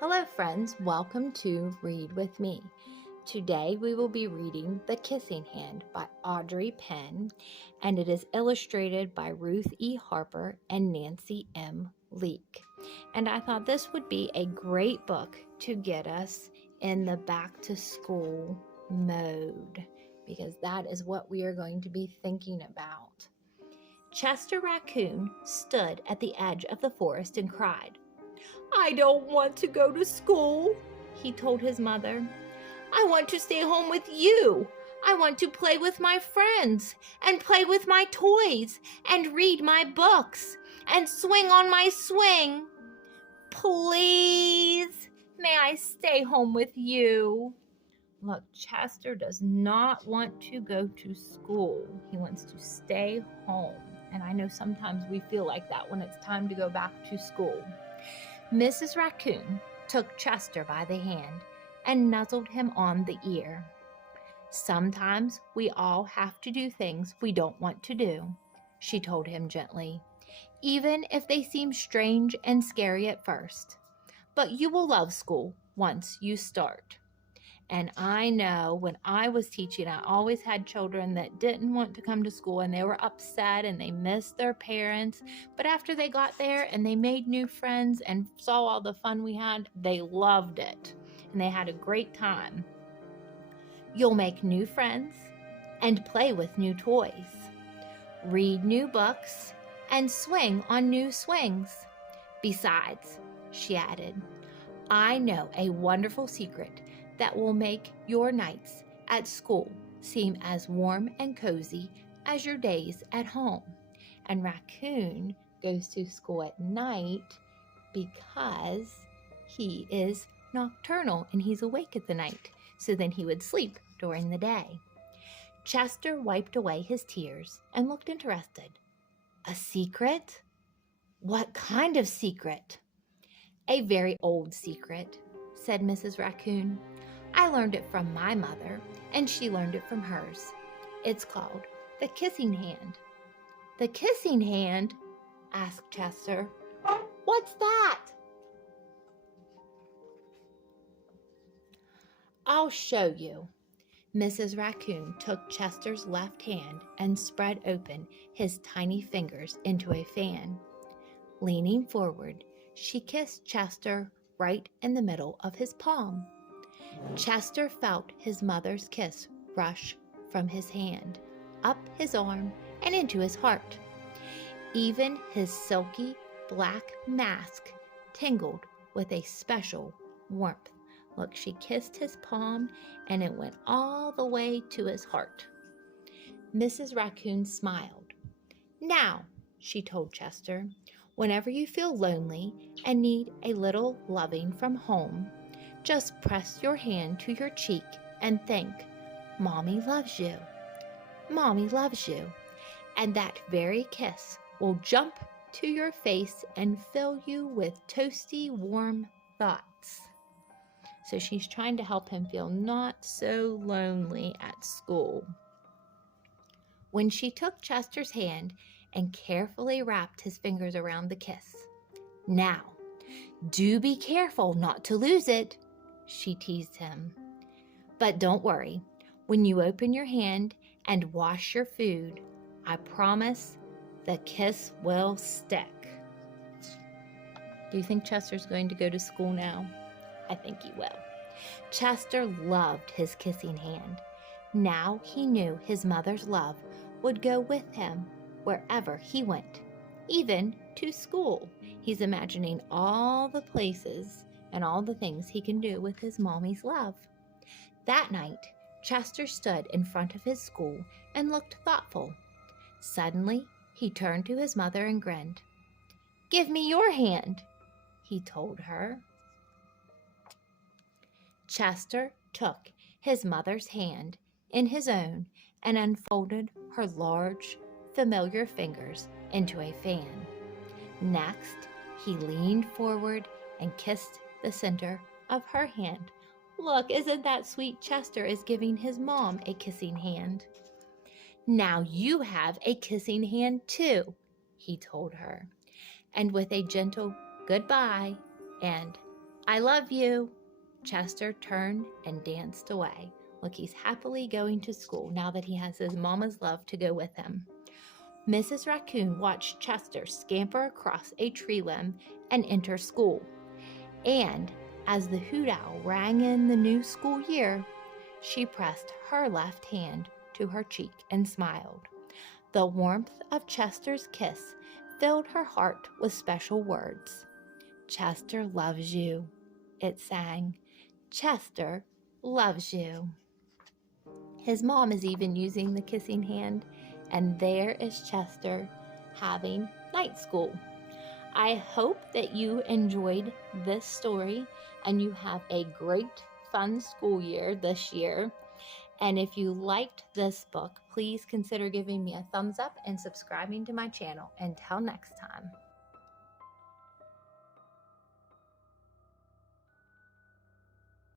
Hello friends, welcome to Read With Me. Today we will be reading The Kissing Hand by Audrey Penn, and it is illustrated by Ruth E. Harper and Nancy M. Leak. And I thought this would be a great book to get us in the back to school mode, because that is what we are going to be thinking about. Chester Raccoon stood at the edge of the forest and cried, "I don't want to go to school," he told his mother. "I want to stay home with you. I want to play with my friends and play with my toys and read my books and swing on my swing. Please, may I stay home with you?" Look, Chester does not want to go to school. He wants to stay home. And I know sometimes we feel like that when it's time to go back to school. Mrs. Raccoon took Chester by the hand and nuzzled him on the ear. "Sometimes we all have to do things we don't want to do," she told him gently, "even if they seem strange and scary at first. But you will love school once you start." And I know when I was teaching, I always had children that didn't want to come to school and they were upset and they missed their parents. But after they got there and they made new friends and saw all the fun we had, they loved it and they had a great time. You'll make new friends and play with new toys, read new books, and swing on new swings. Besides, she added, I know a wonderful secret that will make your nights at school seem as warm and cozy as your days at home. And Raccoon goes to school at night because he is nocturnal and he's awake at the night. So then he would sleep during the day. Chester wiped away his tears and looked interested. "A secret? What kind of secret?" "A very old secret," said Mrs. Raccoon. "I learned it from my mother, and she learned it from hers. It's called the kissing hand." "The kissing hand?" asked Chester. "What's that?" "I'll show you." Mrs. Raccoon took Chester's left hand and spread open his tiny fingers into a fan. Leaning forward, she kissed Chester right in the middle of his palm. Chester felt his mother's kiss rush from his hand, up his arm, and into his heart. Even his silky black mask tingled with a special warmth. Look, she kissed his palm, and it went all the way to his heart. Mrs. Raccoon smiled. "Now," she told Chester, "whenever you feel lonely and need a little loving from home, just press your hand to your cheek and think, 'Mommy loves you. Mommy loves you.' And that very kiss will jump to your face and fill you with toasty, warm thoughts." So she's trying to help him feel not so lonely at school. When she took Chester's hand and carefully wrapped his fingers around the kiss. "Now, do be careful not to lose it," she teased him. "But don't worry, when you open your hand and wash your food, I promise the kiss will stick." Do you think Chester's going to go to school now? I think he will. Chester loved his kissing hand. Now he knew his mother's love would go with him wherever he went, even to school. He's imagining all the places and all the things he can do with his mommy's love. That night, Chester stood in front of his school and looked thoughtful. Suddenly, he turned to his mother and grinned. "Give me your hand," he told her. Chester took his mother's hand in his own and unfolded her large, familiar fingers into a fan. Next, he leaned forward and kissed the center of her hand. Look, isn't that sweet? Chester is giving his mom a kissing hand. "Now you have a kissing hand too," he told her. And with a gentle goodbye and I love you. Chester turned and danced away. Look, he's happily going to school now that he has his mama's love to go with him. Mrs. Raccoon watched Chester scamper across a tree limb and enter school. And as the hoot owl rang in the new school year, she pressed her left hand to her cheek and smiled. The warmth of Chester's kiss filled her heart with special words. Chester loves you, it sang. Chester loves you. His mom is even using the kissing hand, and there is Chester having night school. I hope that you enjoyed this story and you have a great, fun school year this year. And if you liked this book, please consider giving me a thumbs up and subscribing to my channel. Until next time.